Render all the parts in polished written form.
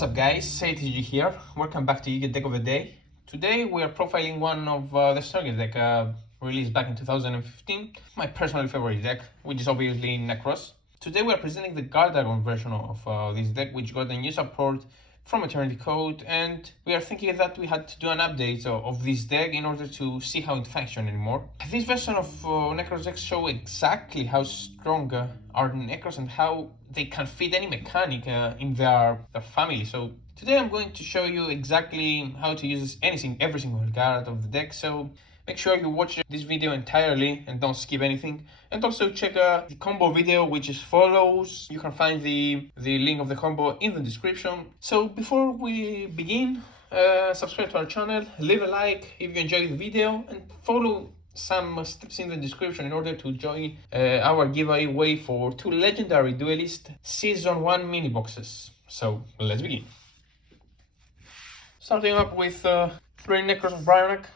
What's up guys, Yugioh here, welcome back to Yugioh Deck of the Day. Today we are profiling one of the strongest deck released back in 2015, my personal favorite deck, which is obviously Nekroz. Today we are presenting the Guardragon version of this deck, which got a new support from Eternity Code, and we are thinking that we had to do an update of this deck in order to see how it functions anymore. This version of Nekroz decks show exactly how strong are Nekroz and how they can fit any mechanic in their family. So today I'm going to show you exactly how to use every single card of the deck. So make sure you watch this video entirely and don't skip anything. And also check the combo video, which is follows. You can find the link of the combo in the description. So before we begin, subscribe to our channel, leave a like if you enjoyed the video, and follow some steps in the description in order to join our giveaway for 2 legendary Duelist Season 1 mini boxes. So let's begin. Starting up with 3 NEKROZ Guardragon.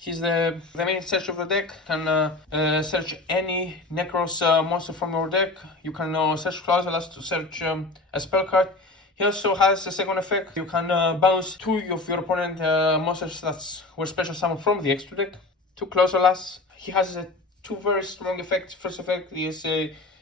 He's the main search of the deck. You can search any Nekroz monster from your deck. You can search clauses to search a spell card. He also has a second effect. You can bounce 2 of your opponent monsters that were special summoned from the extra deck. 2 clauses. He has 2 very strong effects. First effect is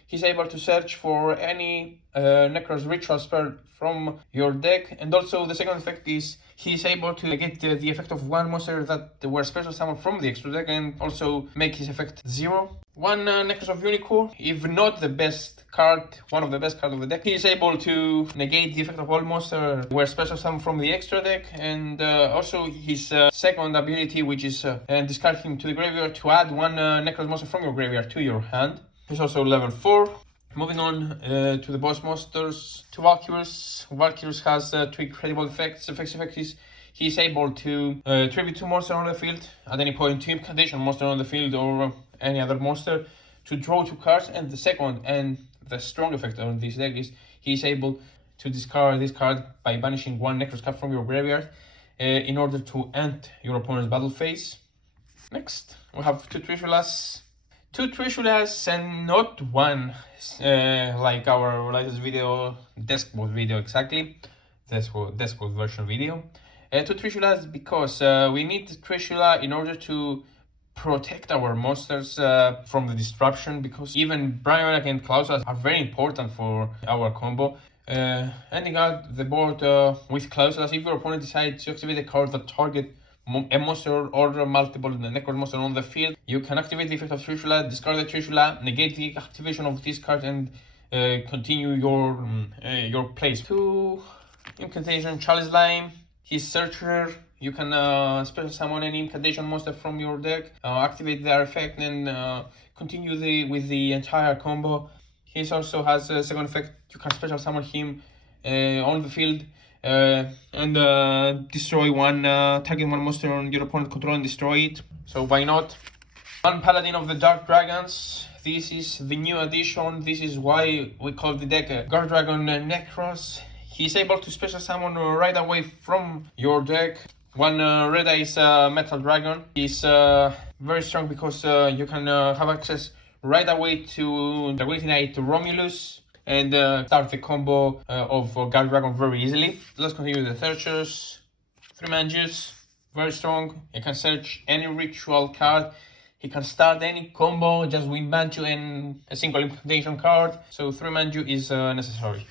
he's able to search for any Nekroz ritual spell from your deck, and also the second effect is he's able to get the effect of 1 monster that were special summoned from the extra deck and also make his effect 0. 1 Nekroz of Unicorn, if not the best card, one of the best cards of the deck. He is able to negate the effect of all monsters were special summoned from the extra deck, and also his second ability, which is discard him to the graveyard to add 1 Nekroz monster from your graveyard to your hand. He's also level 4. Moving on to the boss monsters, 2 Valkyries. Valkyries has 2 incredible effects. The first effect is he's able to tribute 2 monsters on the field at any point, 2 incantation monster on the field or any other monster to draw 2 cards. And the second and the strong effect on this deck is he's able to discard this card by banishing 1 Nekroz card from your graveyard in order to end your opponent's battle phase. Next, we have 2 Trishulas. 2 Trishulas and not 1, like our latest video, Deskboard video exactly, Deskboard version video. 2 Trishulas because we need Trishula in order to protect our monsters from the disruption, because even Brian and Clausus are very important for our combo. Ending out the board with Clausus, if your opponent decides to activate a card that target a monster or multiple Nekroz monster on the field, you can activate the effect of Trishula, discard the Trishula, negate the activation of this card, and continue your plays. 2 Incantation Chalice Lime. He's Searcher. You can special summon any incantation monster from your deck, activate their effect, and continue with the entire combo. He also has a second effect. You can special summon him on the field and destroy target 1 monster on your opponent control and destroy it. So why not? 1 Paladin of the Dark Dragons. This is the new addition. This is why we call the deck Guardragon Nekroz. He's able to special summon right away from your deck. 1 red eyes Metal Dragon. He's very strong because you can have access right away to Dragunity Knight Romulus and start the combo of Guardragon very easily. Let's continue with the searchers. 3 Manjus, very strong. You can search any ritual card. He can start any combo just with Manju and a single incantation card. So 3 Manju is necessary.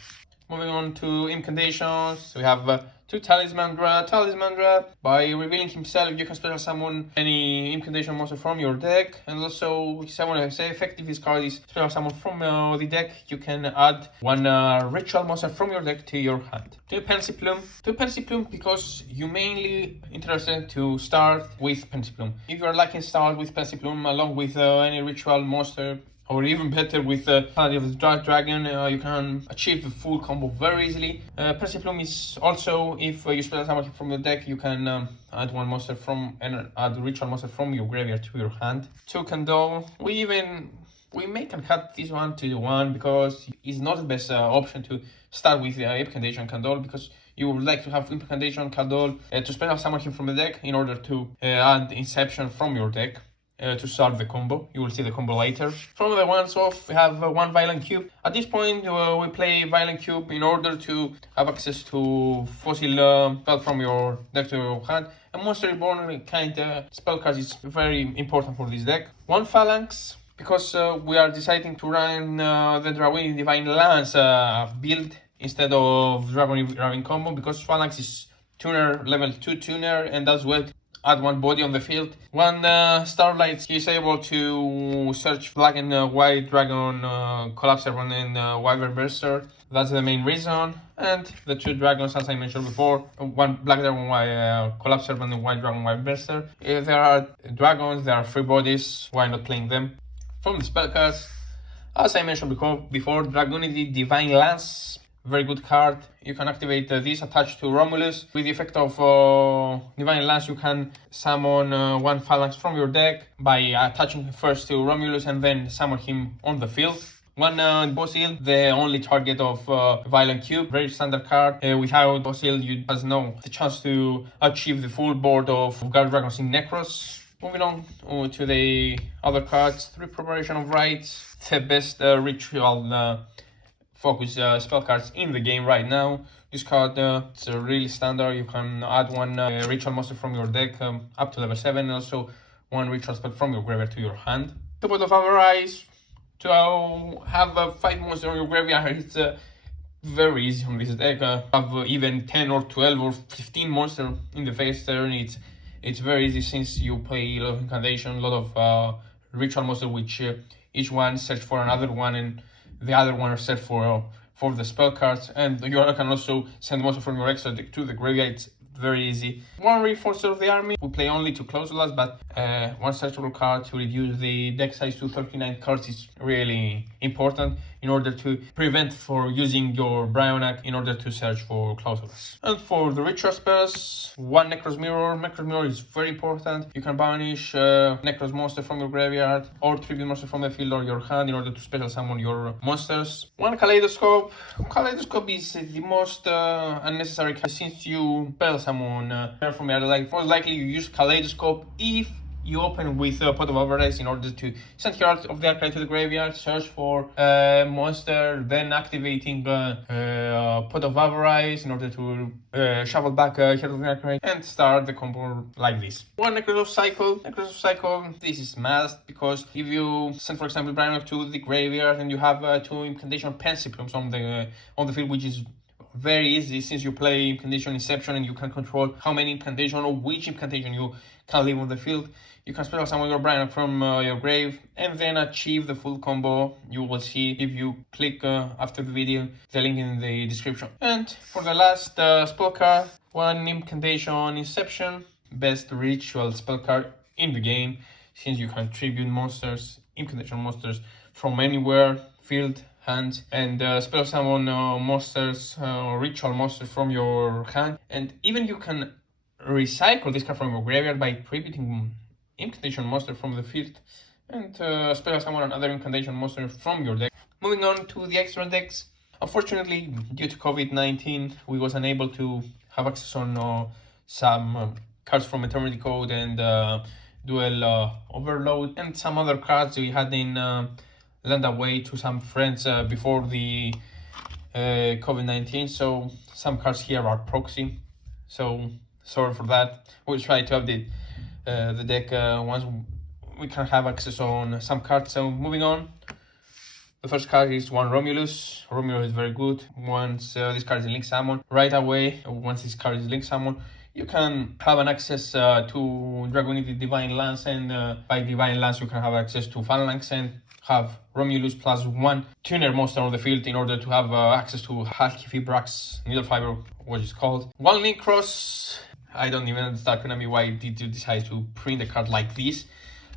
Moving on to incantations, we have 2 Talismandra. By revealing himself, you can special summon any incantation monster from your deck, and also summon a effect if this card is special summon from the deck. You can add 1 ritual monster from your deck to your hand. 2 Pensiplume. 2 Pensiplume because you mainly interested to start with Pensiplume. If you are liking start with Pensiplume along with any ritual monster, or even better with the Paladin of the Dark Dragon, you can achieve the full combo very easily. Pensiplume is also, if you special summon from the deck, you can add 1 monster from and add ritual monster from your graveyard to your hand. 2 Candle. We can cut this one to 1 because it's not the best option to start with Incantation Candle, because you would like to have Incantation Candle to special summon him from the deck in order to add Inception from your deck. to start the combo. You will see the combo later. From the ones off, we have one Violent Cube. At this point, we play Violent Cube in order to have access to fossil spell from your deck to your hand. A Monster Reborn kind of spell card is very important for this deck. One Phalanx, because we are deciding to run the Dragunity Divine Lance build instead of Dragon combo, because Phalanx is tuner, level 2 tuner, and as well add one body on the field. One Starlight is able to search black and white dragon, Collapse Servant and Wyvern Berserker. That's the main reason. And the two dragons, as I mentioned before, one black dragon, Collapse Servant and white dragon, Wyvern Berserker. If there are dragons, there are free bodies, why not playing them? From the spell cards, as I mentioned before, Dragunity Divine Lance. Very good card. You can activate this attached to Romulus. With the effect of Divine Lance, you can summon one Phalanx from your deck by attaching first to Romulus and then summon him on the field. One Fossil, the only target of Violent Cube, very standard card. Without Fossil, you has the chance to achieve the full board of Guardragons in Nekroz. Moving on to the other cards, 3 Preparation of Rites, the best ritual focus spell cards in the game right now. This card it's really standard. You can add one ritual monster from your deck up to level 7, and also one ritual spell from your graveyard to your hand. The Pot of Avarice, to have 5 monsters on your graveyard, it's very easy on this deck. Have even 10 or 12 or 15 monsters in the face turn. It's very easy since you play a lot of incantation, a lot of ritual monsters, which each one search for another one, and the other one are set for the spell cards, and you can also send monster from your extra deck to the graveyard. It's very easy. One Reinforcer of the Army. We play only 2 Clausulas, but one searchable card to reduce the deck size to 39 cards is really important in order to prevent for using your Brionac in order to search for Clausulas. And for the ritual spells, one Nekroz Mirror. Nekroz Mirror is very important. You can banish Nekroz monster from your graveyard or tribute monster from the field or your hand in order to special summon your monsters. One Kaleidoscope. Kaleidoscope is the most unnecessary card since you spell summon from your deck. Most likely you use Kaleidoscope if you open with Pot of Avarice in order to send Herald of the Archetype to the graveyard, search for monster, then activating Pot of Avarice in order to shuffle back Herald of the Archetype and start the combo like this. One Necroz Cycle. Necroz Cycle, this is must, because if you send, for example, Brionac to the graveyard and you have 2 Incantation Pensiplumes on the field, which is very easy since you play Incantation Inception and you can control how many Incantation or which Incantation you can leave on the field. You can special summon your Brionac from your grave and then achieve the full combo. You will see if you click after the video, the link in the description. And for the last spell card, one Incantation Inception, best ritual spell card in the game, since you can tribute monsters, Incantation monsters from anywhere, field, hand, and spell summon monsters, ritual monsters from your hand, and even you can recycle this card from your graveyard by tributing Incantation monster from the field and spell summon another Incantation monster from your deck. Moving on to the extra decks. Unfortunately, due to COVID-19, we was unable to have access on some cards from Eternity Code and Duel Overload, and some other cards we had in lend away to some friends before the COVID-19. So some cards here are proxy. So sorry for that. We'll try to update the deck once we can have access on some cards. So moving on, the first card is one Romulus. Romulus is very good. Once this card is in Link Summon, right away, once this card is Link Summon, you can have an access to Dragunity Divine Lance, and by Divine Lance you can have access to Phalanx and have Romulus plus 1 tuner monster on the field in order to have access to Halki Fibrax Needle Fiber, what is called. One Nekroz. I don't even understand Konami why did you decide to print a card like this.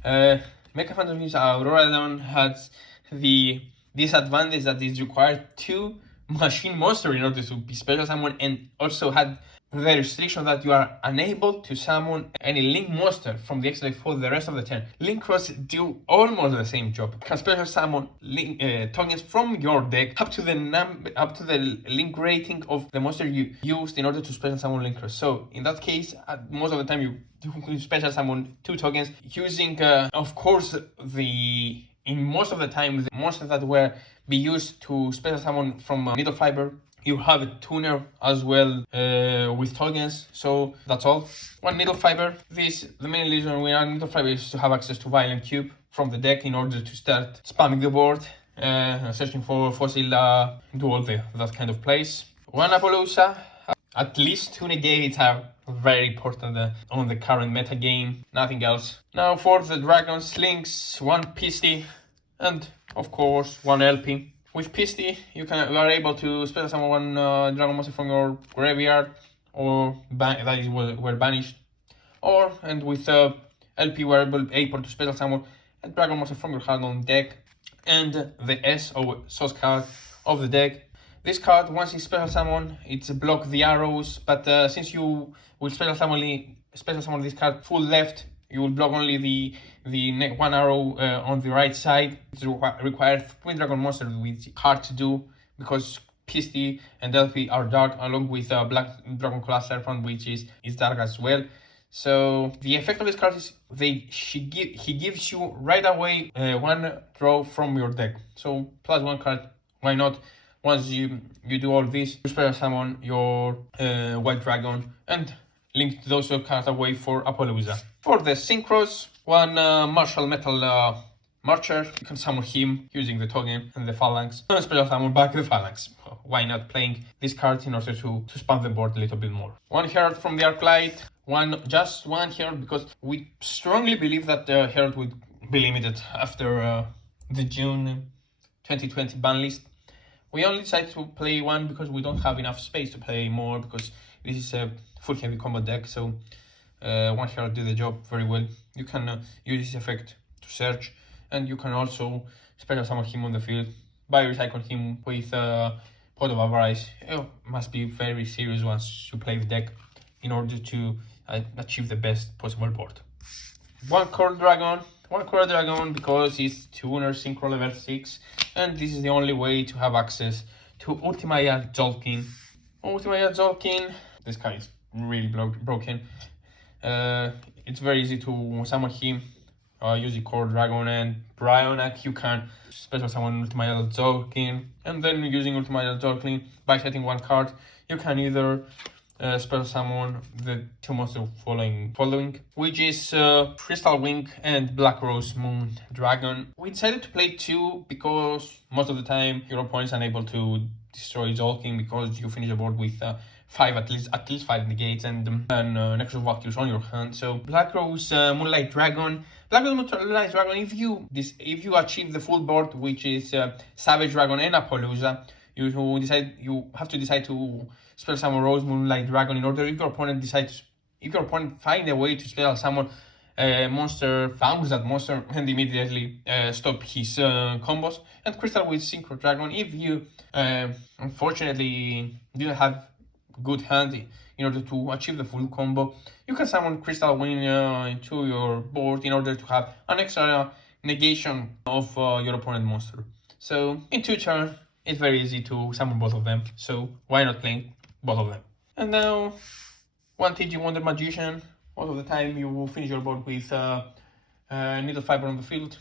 Mecha Phantom's Auroradon has the disadvantage that it required 2 machine monster in order to be special summon, and also had the restriction that you are unable to summon any link monster from the exile for the rest of the turn. NEKROZ do almost the same job. You can special summon link, tokens from your deck up to the link rating of the monster you used in order to special summon NEKROZ. So in that case, most of the time you special summon 2 tokens using, of course, in most of the time the monsters that were be used to special summon from Needle Fiber. You have a tuner as well with tokens, so that's all. One Needle Fiber. The main reason we are Needle Fiber is to have access to Violent Cube from the deck in order to start spamming the board, searching for fossil, do all that kind of plays. One Appaloosa. At least 2 negates are very important on the current meta game, nothing else. Now for the Dragon Slings, 1 Pisty and of course 1 LP. With Pisty, you are able to special summon 1 Dragon monster from your graveyard, or that is were banished, and with LP we are able to special summon a Dragon monster from your hard-on deck, and the SOS card of the deck. This card, once it's special summon, it's block the arrows, but since you will special summon this card full left, you will block only the 1 arrow on the right side. It requires Twin Dragon monster, which is hard to do because Pisty and LP are dark, along with Black Dragon Class Serpent, which is dark as well. So the effect of this card is he gives you right away 1 draw from your deck. So +1 card, why not? Once you do all this, you special summon your White Dragon and link those cards away for Appaloosa. For the Synchros, 1 Martial Metal Marcher, you can summon him using the token and the Phalanx, and special summon back the Phalanx. Why not playing this card in order to spam the board a little bit more. 1 Herald from the Arclight, just one Herald, because we strongly believe that the Herald would be limited after the June 2020 ban list. We only decided to play 1 because we don't have enough space to play more, because this is a full heavy combo deck, so 1 Herald do the job very well. You can use this effect to search, and you can also special summon him on the field by recycling him with Pot of Avarice. It must be very serious once you play the deck in order to achieve the best possible board. 1 Coral Dragon because it's tuner synchro level 6, and this is the only way to have access to Ultimaya Jolkin. This card is really broken. It's very easy to summon him using Coral Dragon and Bryonak. You can special summon Ultimaya Jolkin, and then using Ultimaya Jolkin by setting 1 card, you can either special summon the 2 monsters following, which is Crystal Wing and Black Rose Moon Dragon. We decided to play 2 because most of the time your opponent is unable to destroy Jolkin because you finish the board with 5 at least 5 negates and Nekroz Valkyries on your hand. So Black Rose Moonlight Dragon. If you achieve the full board, which is Savage Dragon and Appaloosa, you have to decide to spell summon Rose Moonlight Dragon in order. If your opponent find a way to spell summon monster, founds that monster, and immediately stop his combos. And Crystal with Synchro Dragon, if you unfortunately didn't have good hand in order to achieve the full combo, you can summon Crystal Wing into your board in order to have an extra negation of your opponent monster. So in 2 turns, it's very easy to summon both of them, so why not play both of them? And now 1 TG Wonder Magician. Most of the time you will finish your board with Needle Fiber on the field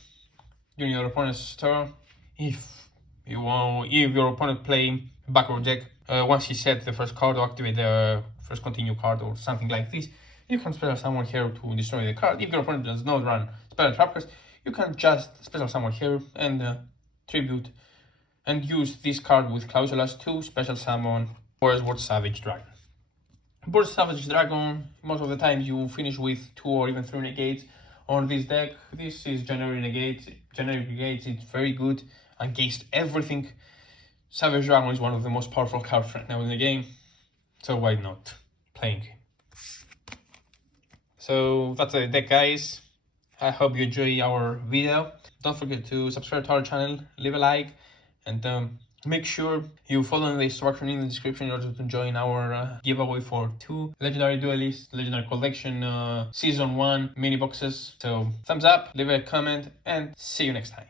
during your opponent's turn. If your opponent play backward deck, once he set the first card or activate the first continue card or something like this, you can special summon here to destroy the card. If your opponent does not run spell and trap cards, you can just special summon here and tribute and use this card with Clausulas to special summon Boresword Savage Dragon. Boresword Savage Dragon, most of the time you finish with 2 or even 3 negates on this deck. This is generic negates. It's very good against everything. Savage Dragon is one of the most powerful cards right now in the game, so why not playing him? So that's the deck, guys. I hope you enjoy our video. Don't forget to subscribe to our channel, leave a like, and make sure you follow the instruction in the description in order to join our giveaway for 2 Legendary Duelist, Legendary Collection Season 1 mini boxes. So thumbs up, leave a comment, and see you next time.